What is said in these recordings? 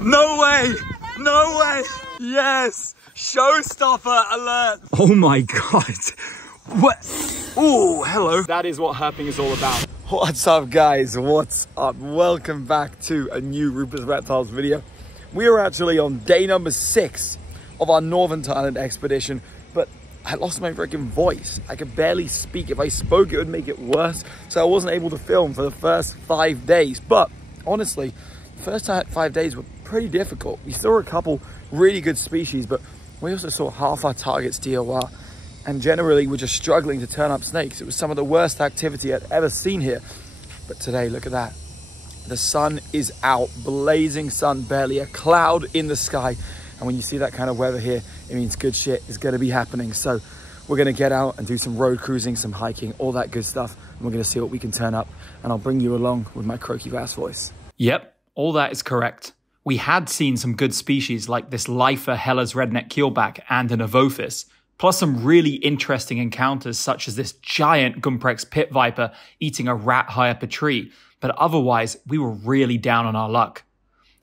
No way! No way! Yes! Showstopper alert! Oh my god. What? Oh, hello. That is what herping is all about. What's up, guys? What's up? Welcome back to a new Rupert's Reptiles video. We are actually on day number 6 of our Northern Thailand expedition, but I lost my freaking voice. I could barely speak. If I spoke, it would make it worse. So I wasn't able to film for the first 5 days. But honestly, the first 5 days were pretty difficult. We saw a couple really good species, but we also saw half our targets DOR. And generally, we're just struggling to turn up snakes. It was some of the worst activity I'd ever seen here. But today, look at that. The sun is out, blazing sun, barely a cloud in the sky. And when you see that kind of weather here, it means good shit is going to be happening. So we're going to get out and do some road cruising, some hiking, all that good stuff. And we're going to see what we can turn up. And I'll bring you along with my croaky bass voice. Yep, all that is correct. We had seen some good species like this lifer Heller's redneck keelback and an Avophis, plus some really interesting encounters such as this giant Gumprex pit viper eating a rat high up a tree, but otherwise we were really down on our luck.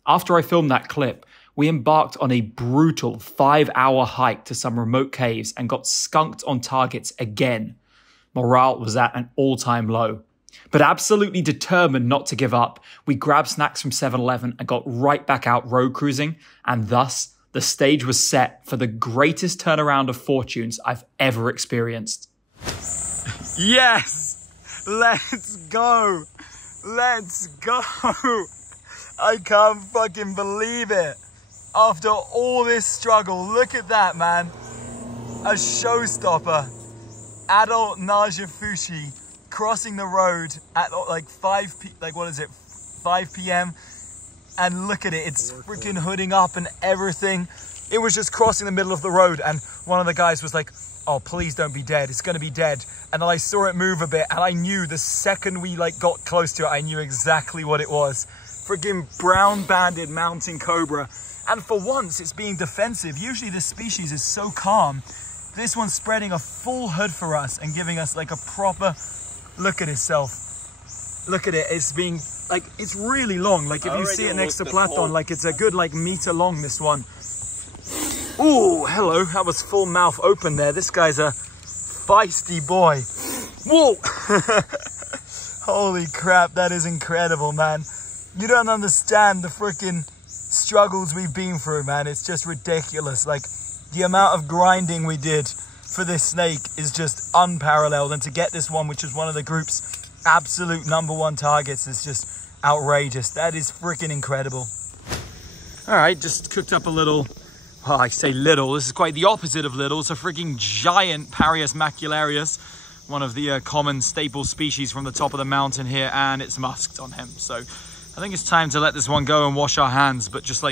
After I filmed that clip, we embarked on a brutal 5-hour hike to some remote caves and got skunked on targets again. Morale was at an all-time low. But absolutely determined not to give up, we grabbed snacks from 7-Eleven and got right back out road cruising, and thus the stage was set for the greatest turnaround of fortunes I've ever experienced. Yes! Let's go! Let's go! I can't fucking believe it. After all this struggle, look at that, man. A showstopper. Adult Najafushi crossing the road at like 5 p.m. and look at it, it's freaking hooding up and everything. It was just crossing the middle of the road, and one of the guys was like, oh, please don't be dead, it's gonna be dead. And then I saw it move a bit, and I knew the second we like got close to it, I knew exactly what it was. Freaking brown banded mountain cobra. And for once it's being defensive. Usually this species is so calm. This one's spreading a full hood for us and giving us like a proper look at itself. Look at it, it's being like, it's really long. Like if you see it next to Platon, like it's a good like meter long, this one. Oh, hello, that was full mouth open there. This guy's a feisty boy. Whoa! Holy crap, that is incredible, man. You don't understand the freaking struggles we've been through, man. It's just ridiculous. Like the amount of grinding we did for this snake is just unparalleled, and to get this one, which is one of the group's absolute #1 targets, is just outrageous. That is freaking incredible. All right, just cooked up a little, well, I say little, this is quite the opposite of little. It's a freaking giant Parius macularius, one of the common staple species from the top of the mountain here, and it's musked on him. So I think it's time to let this one go and wash our hands. But just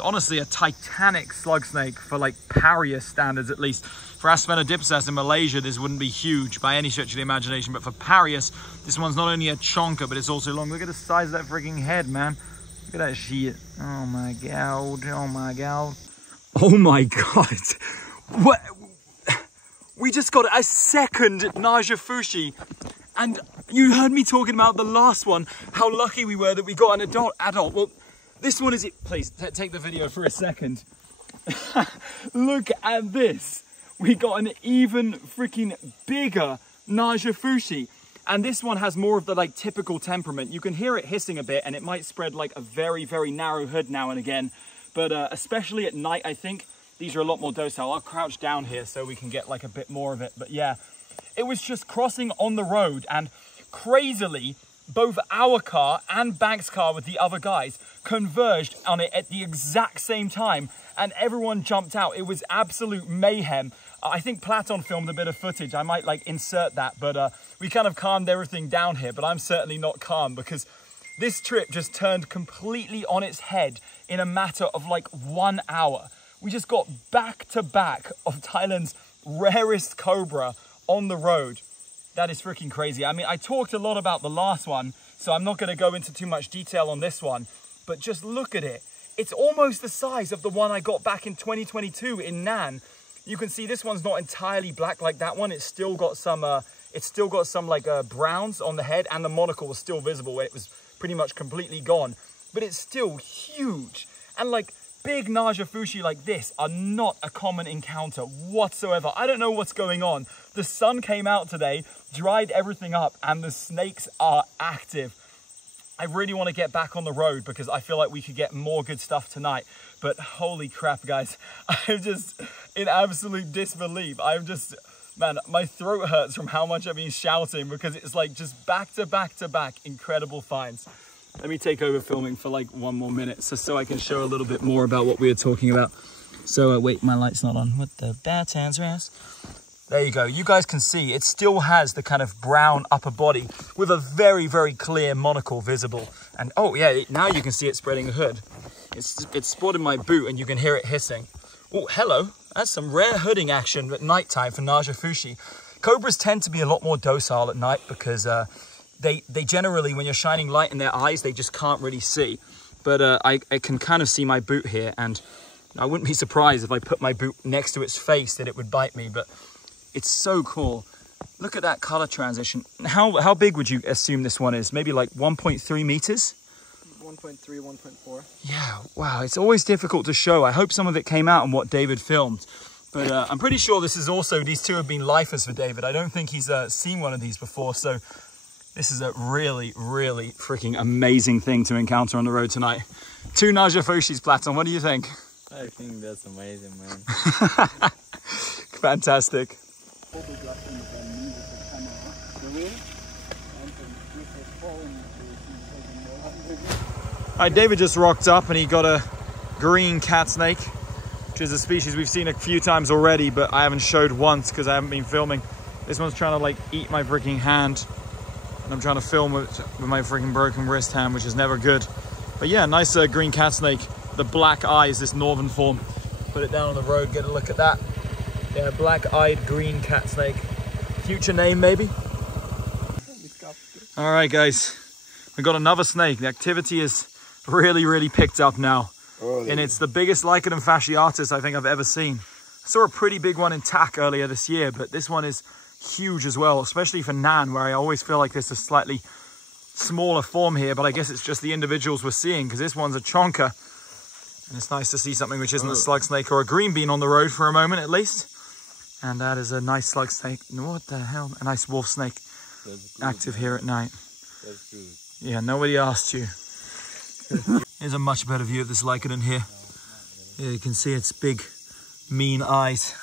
honestly a titanic slug snake for like Parius standards, at least. For Asphenodipsas in Malaysia, this wouldn't be huge by any stretch of the imagination, but for Parius, this one's not only a chonker, but it's also long. Look at the size of that freaking head, man. Look at that shit. Oh my god, oh my god. Oh my god. What? We just got a second Najafushi, and you heard me talking about the last one, how lucky we were that we got an adult. Well, this one is it. Please take the video for a second. Look at this. We got an even freaking bigger Najafushi. And this one has more of the like typical temperament. You can hear it hissing a bit, and it might spread like a very, very narrow hood now and again. But especially at night, I think these are a lot more docile. I'll crouch down here so we can get like a bit more of it. But yeah, it was just crossing on the road, and crazily, both our car and Banks' car with the other guys converged on it at the exact same time, and everyone jumped out. It was absolute mayhem. I think Platon filmed a bit of footage. I might like insert that, but we kind of calmed everything down here, but I'm certainly not calm because this trip just turned completely on its head in a matter of like 1 hour. We just got back to back of Thailand's rarest cobra on the road. That is freaking crazy. I mean, I talked a lot about the last one, so I'm not going to go into too much detail on this one, but just look at it. It's almost the size of the one I got back in 2022 in Nan. You can see this one's not entirely black like that one. It's still got some browns on the head, and the monocle was still visible when it was pretty much completely gone. But it's still huge. And like big Najafushi like this are not a common encounter whatsoever. I don't know what's going on. The sun came out today, dried everything up, and the snakes are active. I really want to get back on the road because I feel like we could get more good stuff tonight. But holy crap, guys, I'm just in absolute disbelief. Man, my throat hurts from how much I've been shouting because it's like just back to back to back incredible finds. Let me take over filming for like 1 more minute so I can show a little bit more about what we were talking about. So wait, my light's not on. What the bad hands ass? There you go. You guys can see it still has the kind of brown upper body with a very, very clear monocle visible. And oh yeah, now you can see it spreading the hood. It's spotted my boot and you can hear it hissing. Oh, hello. That's some rare hooding action at nighttime for Najafushi. Cobras tend to be a lot more docile at night because they generally, when you're shining light in their eyes, they just can't really see. But I can kind of see my boot here, and I wouldn't be surprised if I put my boot next to its face that it would bite me, but it's so cool. Look at that color transition. How big would you assume this one is? Maybe like 1.3 meters? 1.3, 1.4. Yeah, wow, it's always difficult to show. I hope some of it came out on what David filmed. But I'm pretty sure this is also, these two have been lifers for David. I don't think he's seen one of these before, so this is a really, really freaking amazing thing to encounter on the road tonight. 2 Najafushis, Platon, what do you think? I think that's amazing, man. Fantastic. All right, David just rocked up and he got a green cat snake, which is a species we've seen a few times already, but I haven't showed once because I haven't been filming. This one's trying to like eat my freaking hand, and I'm trying to film with my freaking broken wrist hand, which is never good. But yeah, nice green cat snake. The black eyes, this northern form. Put it down on the road, get a look at that. Yeah, black-eyed green cat snake. Future name, maybe? All right, guys. We got another snake. The activity is really, really picked up now. And it's the biggest Lycodon fasciatus I think I've ever seen. I saw a pretty big one in TAC earlier this year, but this one is huge as well, especially for Nan, where I always feel like there's a slightly smaller form here, but I guess it's just the individuals we're seeing, because this one's a chonker. And it's nice to see something which isn't a slug snake or a green bean on the road for a moment at least. And that is a nice slug snake. What the hell? A nice wolf snake active here at night. That's good. Yeah, nobody asked you. Here's a much better view of this Lycodon here. Yeah, you can see its big, mean eyes.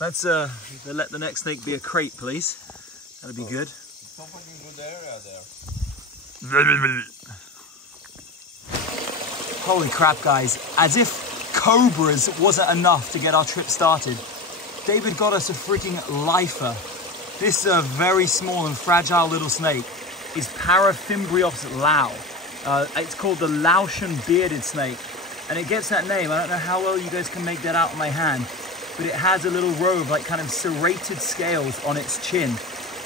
Let's let the next snake be a crate, please. That'd be good. It's a fucking good area there. Holy crap, guys. As if cobras wasn't enough to get our trip started, David got us a freaking lifer. This very small and fragile little snake is Parafimbreos lau. It's called the Laotian bearded snake, and it gets that name. I don't know how well you guys can make that out on my hand, but it has a little row of like kind of serrated scales on its chin.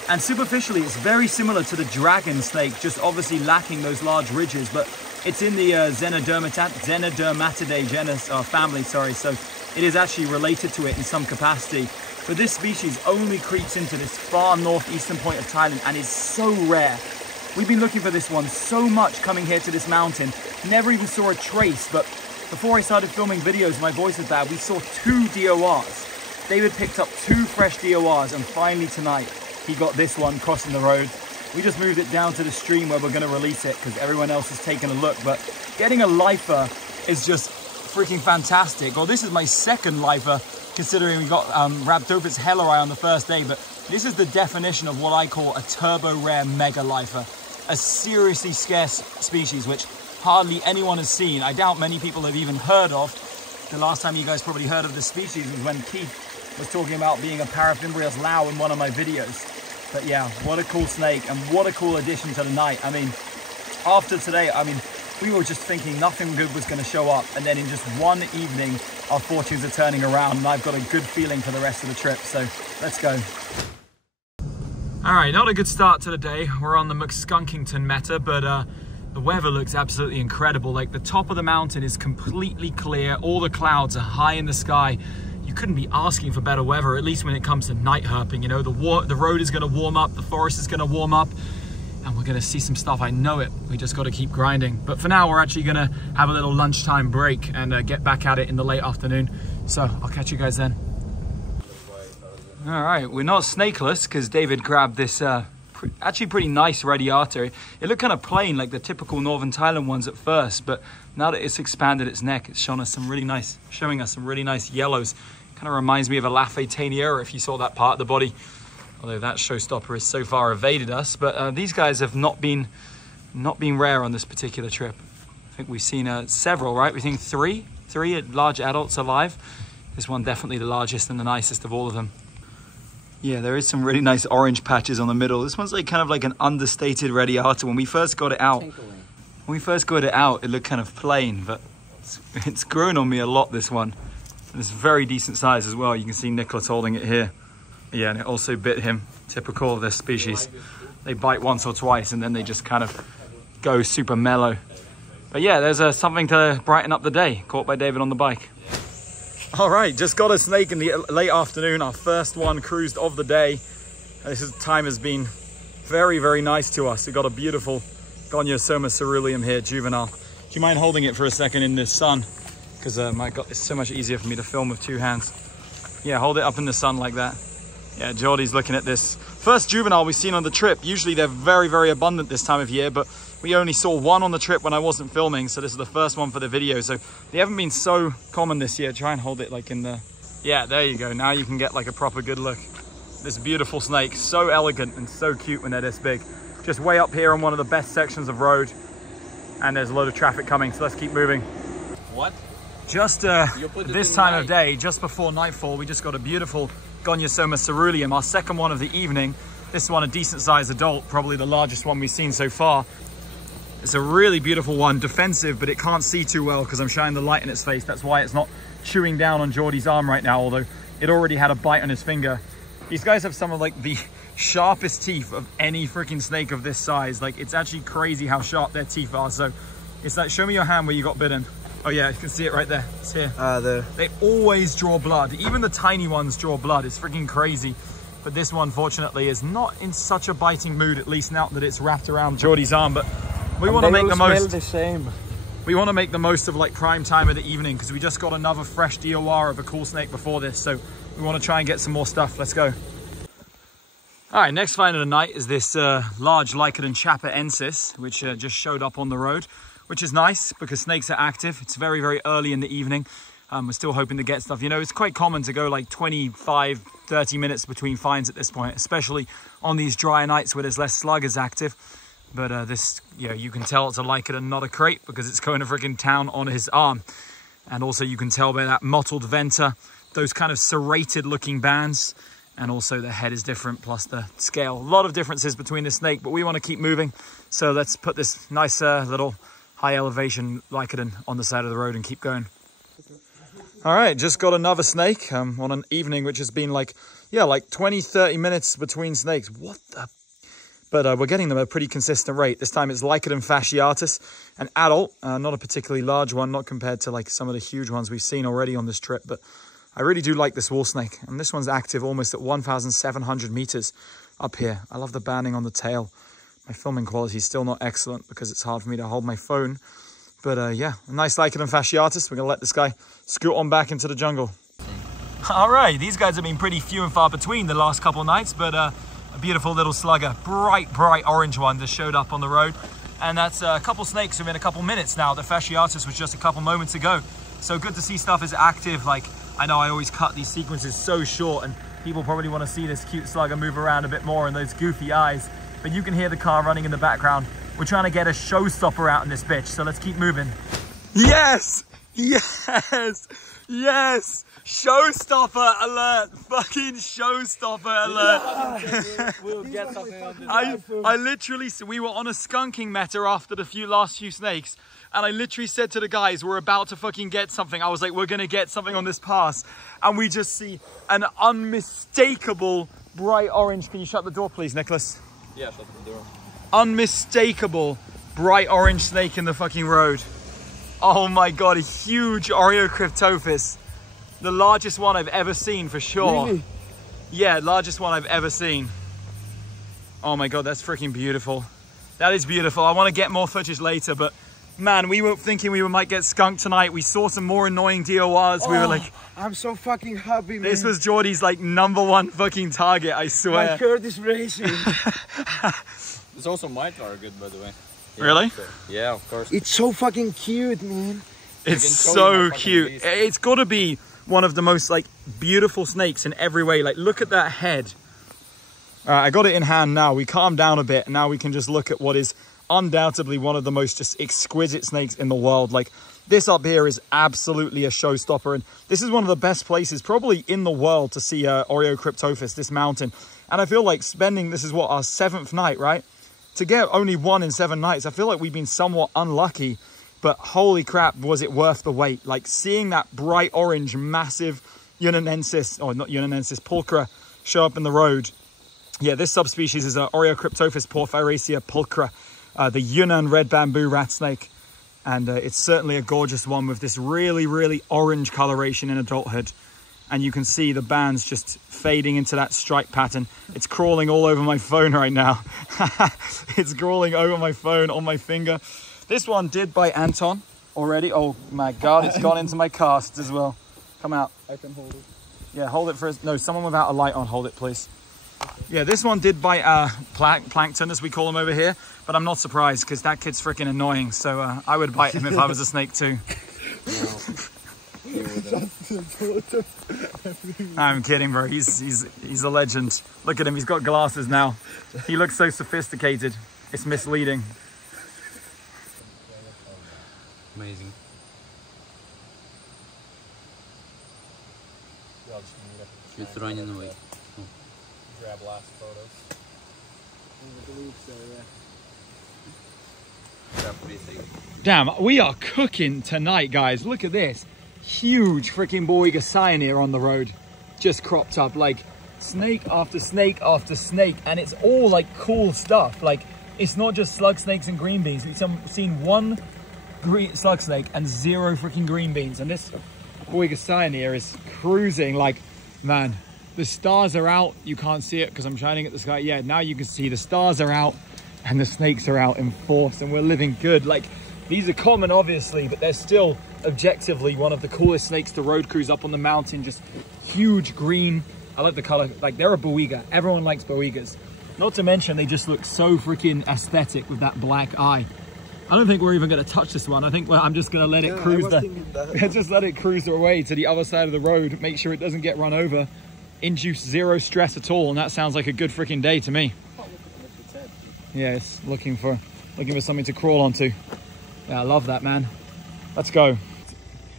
And superficially, it's very similar to the dragon snake, just obviously lacking those large ridges, but it's in the Xenodermatidae genus, family, sorry, so it is actually related to it in some capacity. But this species only creeps into this far northeastern point of Thailand and is so rare. We've been looking for this one so much coming here to this mountain, never even saw a trace, but before I started filming videos, my voice was bad, we saw 2 DORs. David picked up 2 fresh DORs, and finally tonight, he got this one crossing the road. We just moved it down to the stream where we're going to release it because everyone else is taking a look. But getting a lifer is just freaking fantastic. Well, this is my second lifer, considering we got Rhabdophis helleri on the first day. But this is the definition of what I call a turbo rare mega lifer. A seriously scarce species, which hardly anyone has seen. I doubt many people have even heard of. The last time you guys probably heard of this species was when Keith was talking about being a Parafimbreos lau in one of my videos. But yeah, what a cool snake and what a cool addition to the night. I mean, after today, we were just thinking nothing good was going to show up. And then in just one evening, our fortunes are turning around and I've got a good feeling for the rest of the trip. So let's go. All right, not a good start to the day. We're on the McSkunkington Meta, but the weather looks absolutely incredible. Like the top of the mountain is completely clear. All the clouds are high in the sky. You couldn't be asking for better weather, at least when it comes to night herping. You know, the road is going to warm up, the forest is going to warm up, and we're gonna see some stuff. I know it. We just gotta keep grinding. But for now, we're actually gonna have a little lunchtime break and get back at it in the late afternoon. So I'll catch you guys then. All right, we're not snakeless because David grabbed this actually pretty nice radiator. It looked kind of plain, like the typical Northern Thailand ones at first, but now that it's expanded its neck, it's showing us some really nice yellows. Kind of reminds me of a Lafayette if you saw that part of the body. Although that showstopper has so far evaded us, but these guys have not been rare on this particular trip. I think we've seen several, right? We've seen three large adults alive. This one definitely the largest and the nicest of all of them. Yeah, there is some really nice orange patches on the middle. This one's like kind of like an understated radiata. When we first got it out, it looked kind of plain, but it's grown on me a lot, this one. And it's very decent size as well. You can see Nicholas holding it here. Yeah, and it also bit him, typical of this species. They bite once or twice and then they just kind of go super mellow. But yeah, there's something to brighten up the day, caught by David on the bike. All right, just got a snake in the late afternoon. Our first one cruised of the day. Time has been very, very nice to us. We got a beautiful Gonyosoma ceruleum here, juvenile. Do you mind holding it for a second in the sun? Because my God, it's so much easier for me to film with two hands. Yeah, hold it up in the sun like that. Yeah, Geordie's looking at this. First juvenile we've seen on the trip. Usually they're very, very abundant this time of year, but we only saw one on the trip when I wasn't filming, so this is the first one for the video. So they haven't been so common this year. Try and hold it like in the... Yeah, there you go. Now you can get like a proper good look. This beautiful snake, so elegant and so cute when they're this big. Just way up here on one of the best sections of road, and there's a load of traffic coming, so let's keep moving. What? Just this time of day, just before nightfall, we just got a beautiful Gonyosoma ceruleum, our second one of the evening. This one a decent sized adult, probably the largest one we've seen so far. It's a really beautiful one, defensive, but it can't see too well because I'm shining the light in its face. That's why it's not chewing down on Geordie's arm right now, although it already had a bite on his finger. These guys have some of like the sharpest teeth of any freaking snake of this size. Like, it's actually crazy how sharp their teeth are. So it's like, show me your hand where you got bitten. Oh yeah, you can see it right there. It's here. There. They always draw blood. Even the tiny ones draw blood. It's freaking crazy. But this one, fortunately, is not in such a biting mood, at least now that it's wrapped around Geordie's arm. But we want to make the most. The same. We want to make the most of like prime time of the evening because we just got another fresh DOR of a cool snake before this. So we want to try and get some more stuff. Let's go. All right, next find of the night is this large Lycodon Chapa ensis, which just showed up on the road, which is nice because snakes are active. It's very, very early in the evening. We're still hoping to get stuff. You know, it's quite common to go like 25, 30 minutes between finds at this point, especially on these dry nights where there's less sluggers active. But this, you know, you can tell it's a Lycodon, not a crate, because it's going to freaking town on his arm. And also you can tell by that mottled venter, those kind of serrated looking bands. And also the head is different, plus the scale. A lot of differences between the snake, but we want to keep moving. So let's put this nice little high elevation Lycodon on the side of the road and keep going. All right, just got another snake on an evening, which has been like, yeah, like 20, 30 minutes between snakes. What the? But we're getting them at a pretty consistent rate. This time it's Lycodon fasciatus, an adult, not a particularly large one, not compared to like some of the huge ones we've seen already on this trip, but I really do like this wall snake. And this one's active almost at 1,700 meters up here. I love the banding on the tail. My filming quality is still not excellent because it's hard for me to hold my phone. But yeah, a nice Lycodon fasciatus. We're gonna let this guy scoot on back into the jungle. All right, these guys have been pretty few and far between the last couple of nights, but a beautiful little slugger, bright orange one just showed up on the road. And that's a couple snakes within a couple minutes now. The fasciatus was just a couple moments ago. So good to see stuff is active. Like, I know I always cut these sequences so short and people probably want to see this cute slugger move around a bit more and those goofy eyes, but you can hear the car running in the background. We're trying to get a showstopper out in this bitch, so let's keep moving. Yes! Yes! Yes! Showstopper alert! Fucking showstopper alert! We'll get something on this. I literally, we were on a skunking meta after the last few snakes, and I literally said to the guys, we're about to fucking get something. I was like, we're gonna get something on this pass. And we just see an unmistakable bright orange. Can you shut the door, please, Nicholas? Yeah, shut the door. Unmistakable bright orange snake in the fucking road. Oh my God, a huge Oreocryptophis. The largest one I've ever seen for sure. Really? Yeah, largest one I've ever seen. Oh my God, that's freaking beautiful. That is beautiful. I want to get more footage later, but man, we were thinking we might get skunked tonight. We saw some more annoying DORs. We were like, I'm so fucking happy, man. This was Geordie's like #1 fucking target, I swear. My heart is racing. It's also my target, by the way. Yeah, really? So, yeah, of course. It's so fucking cute, man. It's so cute. It's got to be one of the most like beautiful snakes in every way. Like, look at that head. All right, I got it in hand now. We calmed down a bit. Now we can just look at what is undoubtedly one of the most just exquisite snakes in the world. Like, this up here is absolutely a showstopper, and this is one of the best places probably in the world to see Oreocryptophis, this mountain. And I feel like spending, this is what, our 7th night, right? To get only 1 in 7 nights, I feel like we've been somewhat unlucky, but holy crap, was it worth the wait. Like, seeing that bright orange massive Yunanensis, or not Yunanensis, pulchra show up in the road. Yeah, this subspecies is Oreocryptophis porphyracea pulchra, the Yunnan red bamboo rat snake. And it's certainly a gorgeous one with this really, really orange coloration in adulthood. And you can see the bands just fading into that stripe pattern. It's crawling all over my phone right now. It's crawling over my phone on my finger. This one did bite Anton already. Oh my God, it's gone into my casts as well. Come out. I can hold it. Yeah, hold it for us. No, someone without a light on, hold it, please. Yeah, this one did bite plankton, as we call him over here, but I'm not surprised because that kid's freaking annoying. So I would bite him if I was a snake too. I'm kidding, bro. He's a legend. Look at him. He's got glasses now. He looks so sophisticated. It's misleading. Amazing. It's running away. Grab last photos. I believe so, yeah. Damn, we are cooking tonight, guys. Look at this. Huge freaking Boiga cyanea on the road. Just cropped up, like snake after snake after snake. And it's all like cool stuff. Like, it's not just slug snakes and green beans. We've seen 1 green slug snake and 0 freaking green beans. And this Boiga cyanea is cruising. Like, man, the stars are out. You can't see it because I'm shining at the sky. Yeah, now you can see the stars are out and the snakes are out in force, and we're living good. Like, these are common, obviously, but they're still objectively one of the coolest snakes to road cruise up on the mountain. Just huge green. I like the color. Like, they're a Boiga. Everyone likes Boigas. Not to mention, they just look so freaking aesthetic with that black eye. I don't think we're even going to touch this one. I think I'm just going to let it cruise. Just let it cruise away to the other side of the road. Make sure it doesn't get run over. Induce 0 stress at all, and that sounds like a good freaking day to me. Yeah, it's looking for something to crawl onto. Yeah, I love that, man. Let's go.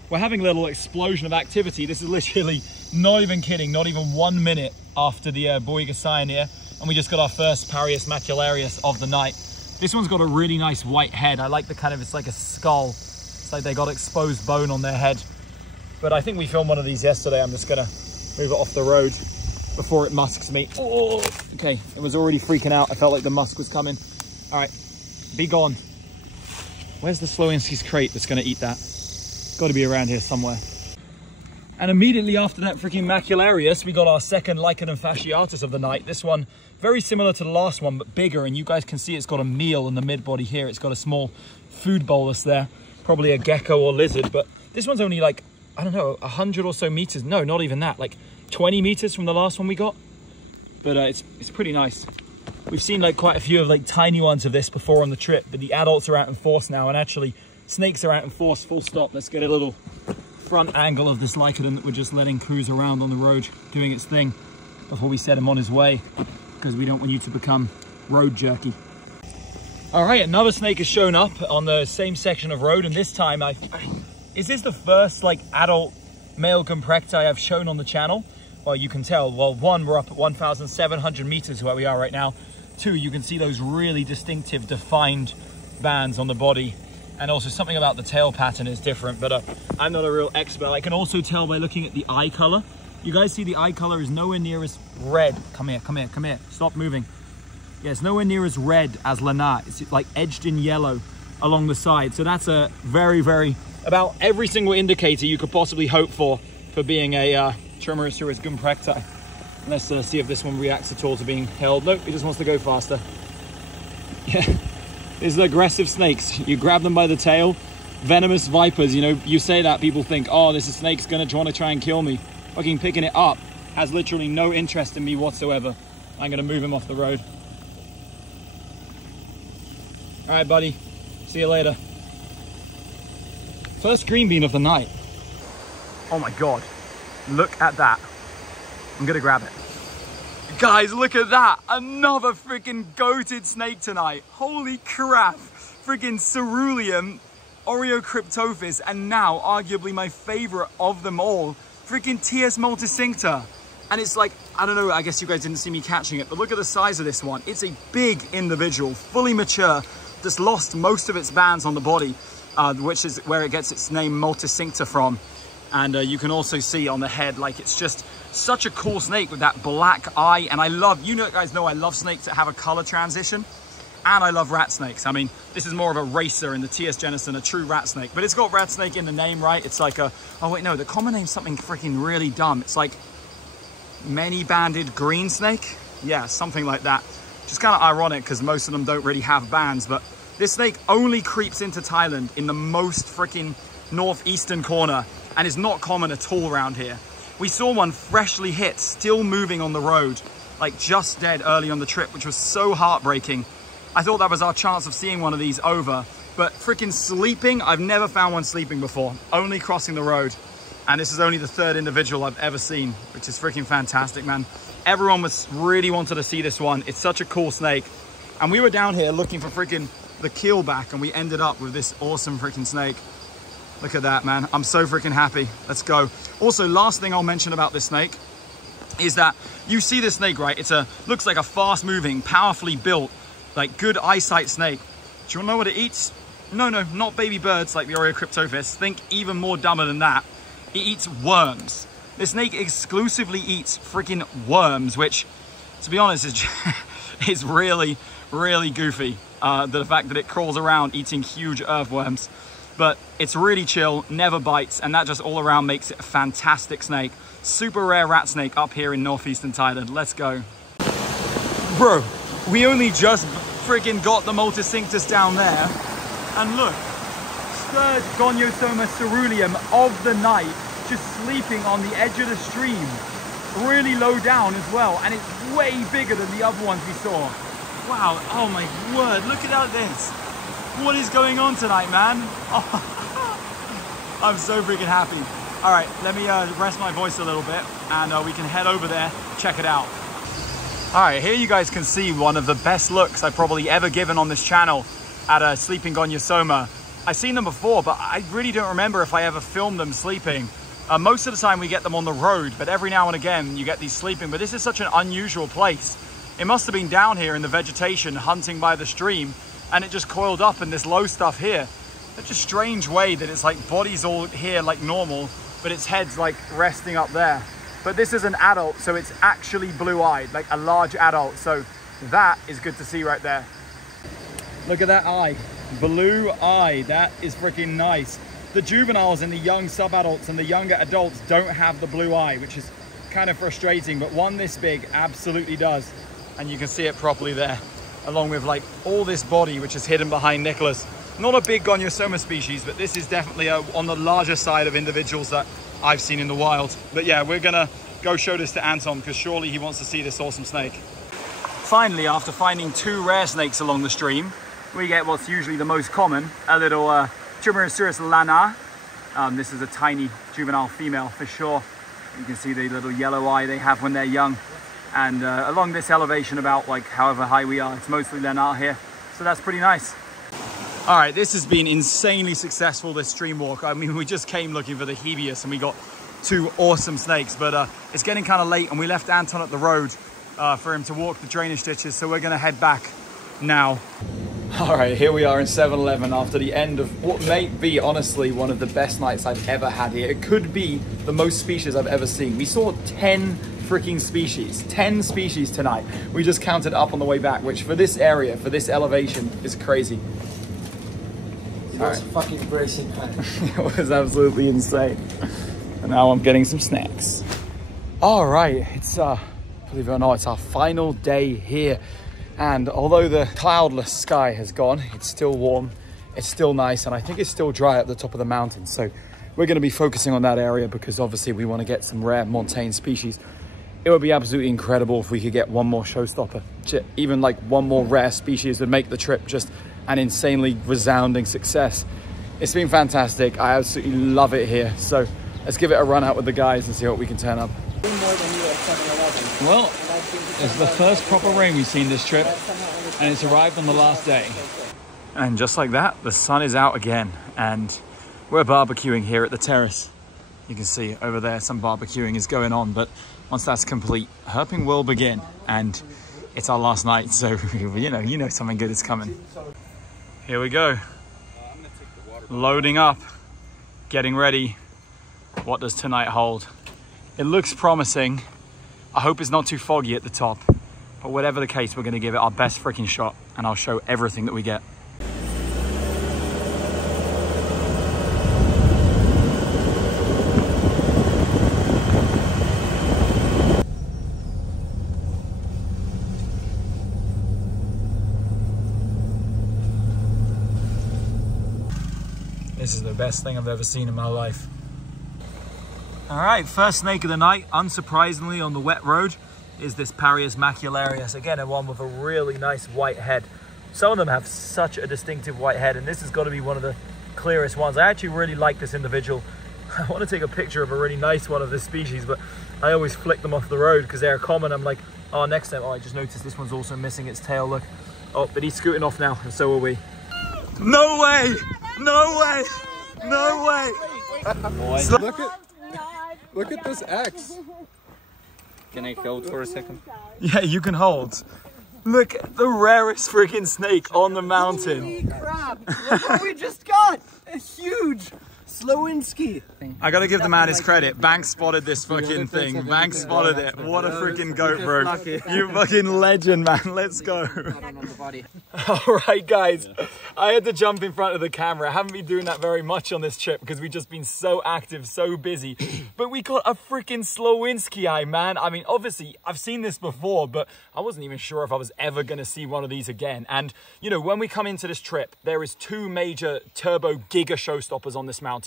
We're having a little explosion of activity. This is literally, not even kidding, not even 1 minute after the Boiga cyanea, and we just got our first Parius macularius of the night. This one's got a really nice white head. I like the kind of, it's like a skull. It's like they got exposed bone on their head. But I think we filmed one of these yesterday. I'm just gonna move it off the road before it musks me. Oh, okay, it was already freaking out. I felt like the musk was coming. All right, be gone. Where's the Slowinsky's crate that's gonna eat that? Got to be around here somewhere. And immediately after that freaking macularius, we got our second Lycaon fasciatus of the night. This one, very similar to the last one, but bigger. And you guys can see it's got a meal in the mid body here. It's got a small food bolus there, probably a gecko or lizard. But this one's only like, I don't know, 100 or so meters. No, not even that, like 20 meters from the last one we got. But it's pretty nice. We've seen like quite a few of like tiny ones of this before on the trip, but the adults are out in force now, and actually snakes are out in force, full stop. Let's get a little front angle of this Lycaon that we're just letting cruise around on the road, doing its thing before we set him on his way, because we don't want you to become road jerky. All right, another snake has shown up on the same section of road, and this time is this the first like adult male Gumprechti I've shown on the channel? Well, you can tell. Well, one, we're up at 1,700 meters where we are right now. 2, you can see those really distinctive defined bands on the body. And also something about the tail pattern is different, but I'm not a real expert. I can also tell by looking at the eye color. You guys see the eye color is nowhere near as red. Come here, come here, come here. Stop moving. Yeah, it's nowhere near as red as Lana. It's like edged in yellow along the side. So that's a very, very, about every single indicator you could possibly hope for being a Trimeresurus Gumprechti. Let's see if this one reacts at all to being held. Nope, he just wants to go faster. Yeah, These are aggressive snakes. You grab them by the tail. Venomous vipers, you know, you say that, people think, oh, this snake's gonna want to try and kill me. Fucking picking it up has literally no interest in me whatsoever. I'm gonna move him off the road. All right, buddy. See you later. First green bean of the night. Oh my God. Look at that. I'm gonna grab it. Guys, look at that. Another freaking goated snake tonight. Holy crap. Freaking Ceruleum, Oreocryptophis, and now arguably my favorite of them all, freaking TS multicincta. And it's like, I don't know, I guess you guys didn't see me catching it, but look at the size of this one. It's a big individual, fully mature, that's lost most of its bands on the body, which is where it gets its name multicincta from. And you can also see on the head, like, it's just such a cool snake with that black eye. And I love, you know, guys know I love snakes that have a color transition. And I love rat snakes. I mean, this is more of a racer in the TS genus than a true rat snake, but it's got rat snake in the name, right? It's like a, oh wait, no, the common name's something freaking really dumb. It's like many-banded green snake. Yeah, something like that. Which is kind of ironic because most of them don't really have bands, but this snake only creeps into Thailand in the most freaking northeastern corner and is not common at all around here. We saw one freshly hit, still moving on the road, like just dead early on the trip, which was so heartbreaking. I thought that was our chance of seeing one of these over, but freaking sleeping, I've never found one sleeping before, only crossing the road. And this is only the third individual I've ever seen, which is freaking fantastic, man. Everyone was really wanted to see this one. It's such a cool snake. And we were down here looking for freaking the keelback, and we ended up with this awesome freaking snake. Look at that, man. I'm so freaking happy. Let's go. Also, last thing I'll mention about this snake is that you see this snake, right? It's looks like a fast moving, powerfully built, like good eyesight snake. Do you want to know what it eats? No, not baby birds like the Oreocryptophis. Think even more dumber than that. It eats worms. This snake exclusively eats freaking worms, which, to be honest, is really, really goofy. The fact that it crawls around eating huge earthworms. But it's really chill, never bites, and that just all around makes it a fantastic snake. Super rare rat snake up here in northeastern Thailand. Let's go. Bro, we only just freaking got the multicinctus down there. And look, third Goniosoma ceruleum of the night, just sleeping on the edge of the stream. Really low down as well, and it's way bigger than the other ones we saw. Wow, oh my word, look at this. What is going on tonight, man? Oh, I'm so freaking happy. All right, let me rest my voice a little bit, and we can head over there, check it out. All right, here you guys can see one of the best looks I've probably ever given on this channel at a sleeping Goniosoma. I've seen them before, but I really don't remember if I ever filmed them sleeping. Most of the time we get them on the road, but every now and again you get these sleeping. But this is such an unusual place. It must have been down here in the vegetation, hunting by the stream, and it just coiled up in this low stuff here. Such a strange way that it's like body's all here like normal, but its head's like resting up there. But this is an adult, so it's actually blue-eyed, like a large adult. So that is good to see right there. Look at that eye, blue eye. That is freaking nice. The juveniles and the young sub-adults and the younger adults don't have the blue eye, which is kind of frustrating, but one this big absolutely does. And you can see it properly there, along with like all this body, which is hidden behind Nicholas. Not a big Goniosoma species, but this is definitely on the larger side of individuals that I've seen in the wild. But yeah, we're gonna go show this to Anton because surely he wants to see this awesome snake. Finally, after finding two rare snakes along the stream, we get what's usually the most common, a little Trimerosaurus lana. This is a tiny juvenile female for sure. You can see the little yellow eye they have when they're young. And along this elevation, about like however high we are, it's mostly lana here. So that's pretty nice. All right, this has been insanely successful, this stream walk. I mean, we just came looking for the Hebius and we got two awesome snakes, but it's getting kind of late and we left Anton at the road for him to walk the drainage ditches. So we're gonna head back now. All right, here we are in 7-Eleven after the end of what may be honestly one of the best nights I've ever had here. It could be the most species I've ever seen. We saw 10 freaking species, 10 species tonight. We just counted up on the way back, which for this area, for this elevation is crazy. It was fucking bracing, man. It was absolutely insane. And now I'm getting some snacks. All right, it's, believe it or not, it's our final day here. And although the cloudless sky has gone, it's still warm, it's still nice, and I think it's still dry at the top of the mountain. So we're going to be focusing on that area because obviously we want to get some rare montane species. It would be absolutely incredible if we could get one more showstopper. Even like one more rare species would make the trip just an insanely resounding success. It's been fantastic. I absolutely love it here. So let's give it a run out with the guys and see what we can turn up. Well, it's the first proper rain we've seen this trip, and it's arrived on the last day. And just like that, the sun is out again, and we're barbecuing here at the terrace. You can see over there some barbecuing is going on, but once that's complete, herping will begin, and it's our last night, so you know something good is coming. Here we go. Loading up, getting ready. What does tonight hold? It looks promising. I hope it's not too foggy at the top, but whatever the case, we're gonna give it our best freaking shot, and I'll show everything that we get. This is the best thing I've ever seen in my life. All right, first snake of the night, unsurprisingly on the wet road, is this Parius macularius. Again, a one with a really nice white head. Some of them have such a distinctive white head, and this has got to be one of the clearest ones. I actually really like this individual. I want to take a picture of a really nice one of this species, but I always flick them off the road because they're common. I'm like, oh, next time, oh, I just noticed this one's also missing its tail, look. Oh, but he's scooting off now, and so are we. No way! No way! No way! Look at this X. Can I hold for a second? Yeah, you can hold. Look at the rarest freaking snake on the mountain. Holy crap! Look what we just got! A huge Slowinski. I gotta give the man his credit. Banks spotted this fucking thing. Banks spotted it. What a freaking goat, bro. You fucking legend, man. Let's go. Alright, guys. I had to jump in front of the camera. I haven't been doing that very much on this trip because we've just been so active, so busy. But we got a freaking Slowinski, man. I mean, obviously, I've seen this before, but I wasn't even sure if I was ever going to see one of these again. And, you know, when we come into this trip, there is two major turbo giga showstoppers on this mountain.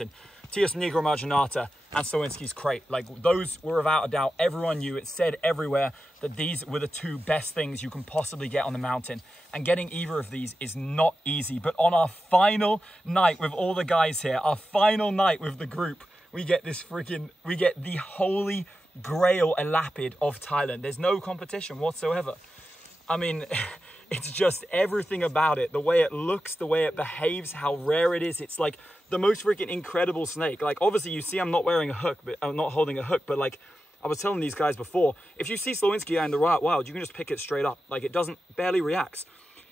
Tios Nigra Marginata and Slowinski's crate. Like, those were without a doubt, everyone knew, it said everywhere that these were the two best things you can possibly get on the mountain. And getting either of these is not easy. But on our final night with all the guys here, our final night with the group, we get this freaking, we get the holy grail elapid of Thailand. There's no competition whatsoever. I mean, it's just everything about it, the way it looks, the way it behaves, how rare it is. It's like the most freaking incredible snake. Like, obviously you see I'm not wearing a hook, but I'm not holding a hook, but like I was telling these guys before, if you see Slowinski in the wild, you can just pick it straight up. Like, it barely reacts.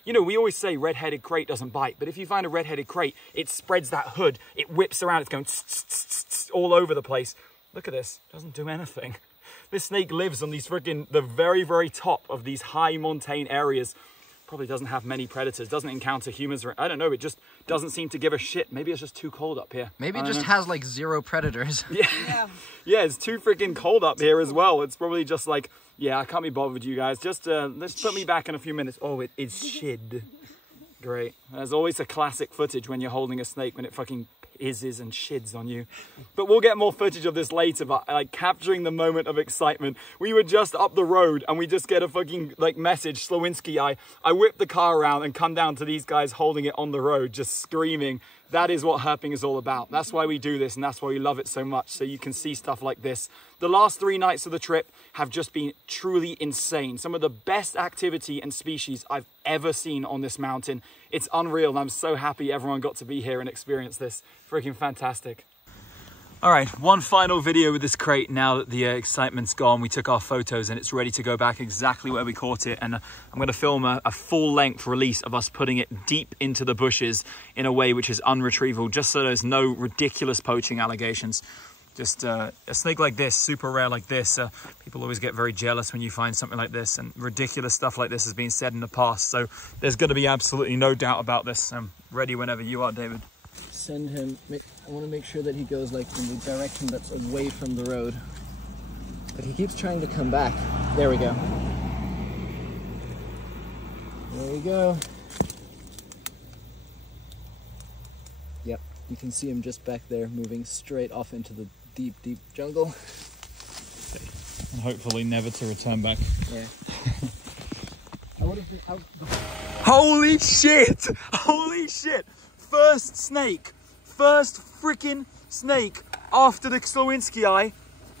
You know, we always say red-headed crate doesn't bite, but if you find a red-headed crate, it spreads that hood, it whips around, it's going all over the place. Look at this, doesn't do anything. This snake lives on these freaking, the very, very top of these high montane areas. Probably doesn't have many predators, doesn't encounter humans, or I don't know, it just doesn't seem to give a shit. Maybe it's just too cold up here. Maybe it just has like 0 predators. Yeah, it's too freaking cold up here as well. It's probably just like, yeah, I can't be bothered with you guys. Just let's put me back in a few minutes. Oh, it is shid. Great. There's always a classic footage when you're holding a snake when it fucking izzes and shids on you. But we'll get more footage of this later, but like capturing the moment of excitement. We were just up the road and we just get a fucking like message, Slowinski. I whip the car around and come down to these guys holding it on the road, just screaming. That is what herping is all about. That's why we do this, and that's why we love it so much, so you can see stuff like this. The last 3 nights of the trip have just been truly insane. Some of the best activity and species I've ever seen on this mountain. It's unreal, and I'm so happy everyone got to be here and experience this. Freaking fantastic. All right, one final video with this crate now that the excitement's gone. We took our photos and it's ready to go back exactly where we caught it. And I'm going to film a full-length release of us putting it deep into the bushes in a way which is unretrievable, just so there's no ridiculous poaching allegations. Just a snake like this, super rare like this, people always get very jealous when you find something like this, and ridiculous stuff like this has been said in the past. So there's going to be absolutely no doubt about this. I'm ready whenever you are, David. Send him, I want to make sure that he goes like in the direction that's away from the road. But he keeps trying to come back. There we go. There we go. Yep, you can see him just back there moving straight off into the deep, deep jungle. And hopefully never to return back. Yeah. I would have been out. Holy shit! Holy shit! First snake, first freaking snake after the Slowinski eye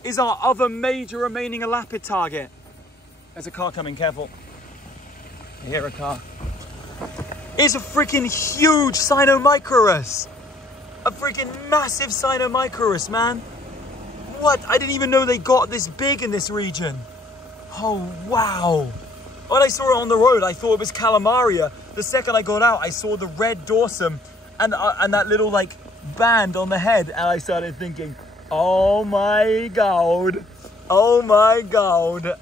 is our other major remaining elapid target. There's a car coming, careful. I hear a car. It's a freaking huge Cynomicrurus. A freaking massive Cynomicrurus, man. What? I didn't even know they got this big in this region. Oh, wow. When I saw it on the road, I thought it was Calamaria. The second I got out, I saw the red dorsum and that little, like, band on the head. And I started thinking, oh my God. Oh my God.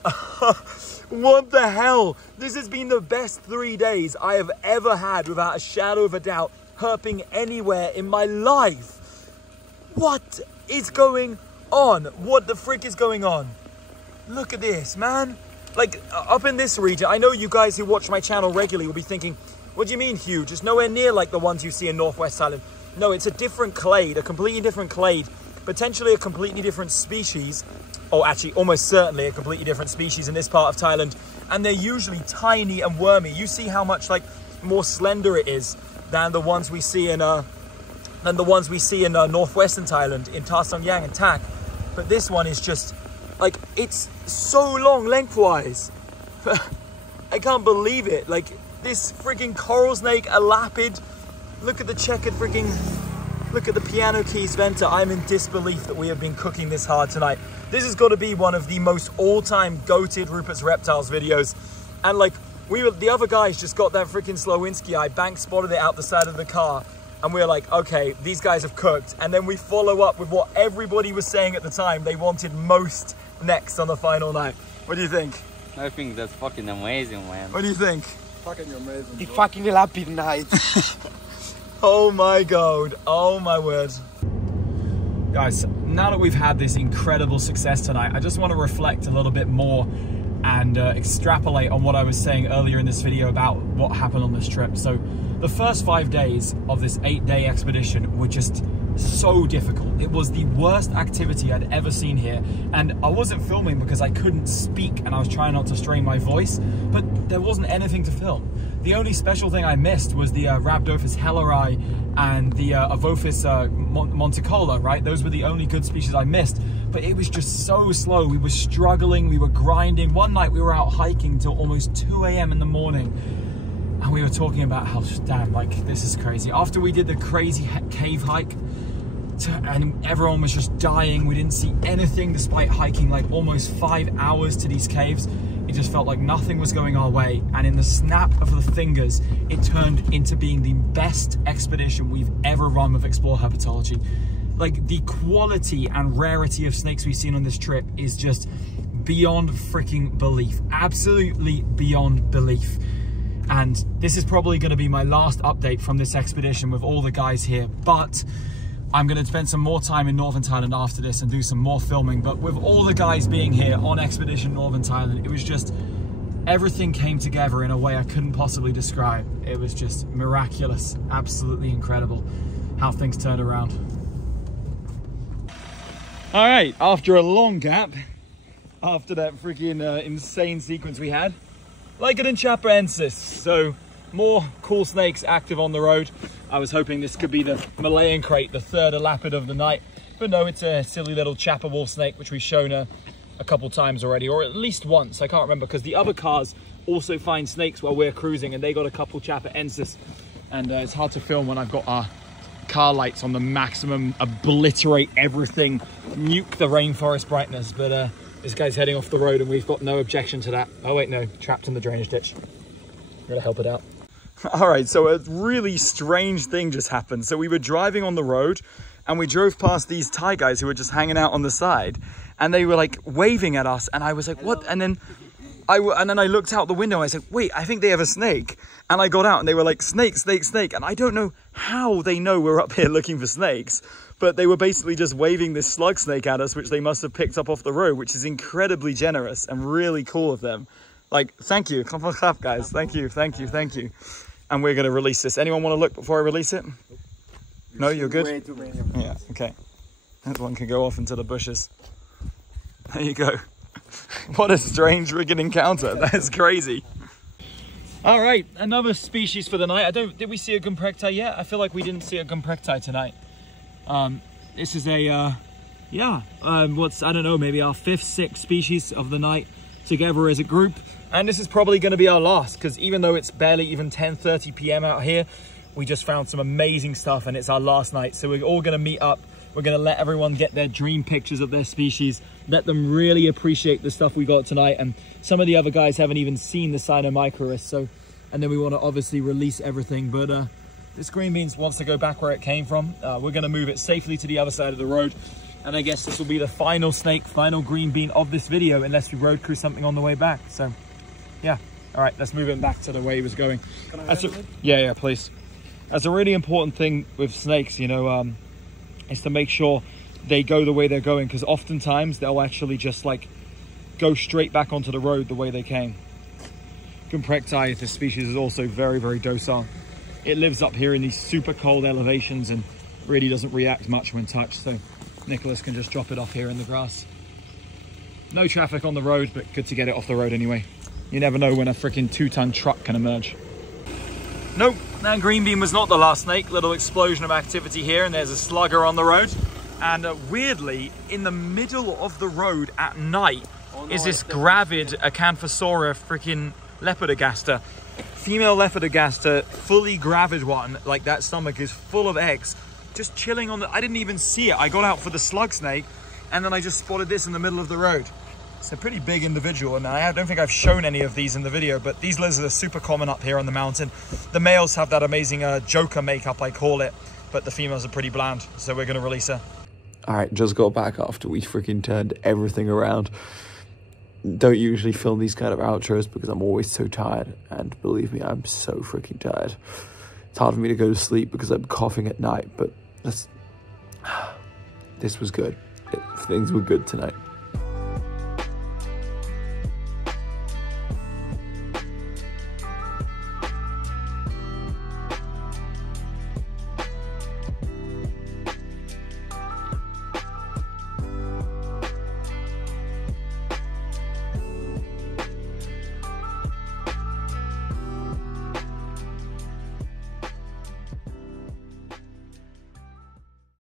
What the hell? This has been the best 3 days I have ever had, without a shadow of a doubt, herping anywhere in my life. What is going on? What the frick is going on? Look at this, man. Like, up in this region, I know you guys who watch my channel regularly will be thinking, what do you mean huge? It's nowhere near like the ones you see in Northwest Thailand. No, it's a different clade, a completely different clade, potentially a completely different species, or actually almost certainly a completely different species in this part of Thailand. And they're usually tiny and wormy. You see how much like more slender it is than the ones we see in northwestern Thailand, in Ta Song Yang and Tak. But this one is just like, it's so long lengthwise. I can't believe it. Like, this freaking coral snake, a lapid. Look at the checkered freaking, look at the piano keys venter. I'm in disbelief that we have been cooking this hard tonight. This has got to be one of the most all-time goated Rupert's Reptiles videos. And like, the other guys just got that freaking Slowinski eye, bank spotted it out the side of the car. And we were like, okay, these guys have cooked. And then we follow up with what everybody was saying at the time they wanted most next on the final night. What do you think? I think that's fucking amazing, man. What do you think? Fucking amazing. The fucking lapid night. Oh my God. Oh my word. Guys, now that we've had this incredible success tonight, I just want to reflect a little bit more and extrapolate on what I was saying earlier in this video about what happened on this trip. So the first 5 days of this 8-day expedition were just so difficult. It was the worst activity I'd ever seen here, and I wasn't filming because I couldn't speak and I was trying not to strain my voice, but there wasn't anything to film. The only special thing I missed was the Rhabdophis helleri and the Avophis monticola, right? Those were the only good species I missed, but it was just so slow. We were struggling, we were grinding. One night we were out hiking till almost 2 AM in the morning, and we were talking about how, damn, like, this is crazy. After we did the crazy cave hike, and everyone was just dying, we didn't see anything despite hiking like almost 5 hours to these caves. It just felt like nothing was going our way, and in the snap of the fingers, it turned into being the best expedition we've ever run with Explore Herpetology. Like, the quality and rarity of snakes we've seen on this trip is just beyond freaking belief. Absolutely beyond belief. And this is probably going to be my last update from this expedition with all the guys here, but I'm going to spend some more time in Northern Thailand after this and do some more filming. But with all the guys being here on Expedition Northern Thailand, it was just, everything came together in a way I couldn't possibly describe. It was just miraculous, absolutely incredible how things turned around. All right, after a long gap, after that freaking insane sequence we had, Lycodon chapaensis. So more cool snakes active on the road. I was hoping this could be the Malayan crate, the third elapid of the night, but no, it's a silly little chappa wolf snake, which we've shown a couple times already, or at least once. I can't remember, because the other cars also find snakes while we're cruising, and they got a couple chapaensis, and it's hard to film when I've got our car lights on the maximum, obliterate everything, nuke the rainforest brightness. But this guy's heading off the road, and we've got no objection to that. Oh wait, no, trapped in the drainage ditch. Gotta help it out. All right, so a really strange thing just happened. So we were driving on the road, and we drove past these Thai guys who were just hanging out on the side, and they were like waving at us, and I was like, what? And then I looked out the window, and I said, wait, I think they have a snake. And I got out, and they were like, snake, snake, snake. And I don't know how they know we're up here looking for snakes, but they were basically just waving this slug snake at us, which they must have picked up off the road, which is incredibly generous and really cool of them. Like, thank you. Clap, guys. Thank you. And we're going to release this. Anyone want to look before I release it? No, you're good? Yeah, okay. That one can go off into the bushes. There you go. What a strange rigging encounter. That is crazy. All right, another species for the night. Did we see a Gumprecti yet? I feel like we didn't see a Gumprecti tonight. This is a, I don't know, maybe our 5th, 6th species of the night together as a group. And this is probably going to be our last, because even though it's barely even 10:30 p.m. out here, we just found some amazing stuff and it's our last night. So we're all going to meet up. We're going to let everyone get their dream pictures of their species, let them really appreciate the stuff we got tonight. And some of the other guys haven't even seen the Cynomicrurus, so, and then we want to obviously release everything. But this green beans wants to go back where it came from. We're going to move it safely to the other side of the road. And I guess this will be the final snake, final green bean of this video, unless we road crew something on the way back. So, yeah. All right, let's move him back to the way he was going. Yeah, please. That's a really important thing with snakes, you know, is to make sure they go the way they're going, because oftentimes they'll actually just like go straight back onto the road the way they came. Gumprecti, this species, is also very, very docile. It lives up here in these super cold elevations and really doesn't react much when touched, so Nicholas can just drop it off here in the grass. No traffic on the road, but good to get it off the road anyway. You never know when a freaking 2-ton truck can emerge. Nope, that green bean was not the last snake. Little explosion of activity here, and there's a slugger on the road. And weirdly, in the middle of the road at night is this gravid Acanthosaura freaking Leopardagaster. Female Leopardagaster, fully gravid one, like that stomach is full of eggs. Just chilling on the, I didn't even see it. I got out for the slug snake, and then I just spotted this in the middle of the road. It's a pretty big individual, and I don't think I've shown any of these in the video, but these lizards are super common up here on the mountain. The males have that amazing Joker makeup, I call it, but the females are pretty bland, so we're going to release her. All right, just got back after we freaking turned everything around. Don't usually film these kind of outros because I'm always so tired, and believe me, I'm so freaking tired. It's hard for me to go to sleep because I'm coughing at night, but this was good. Things were good tonight.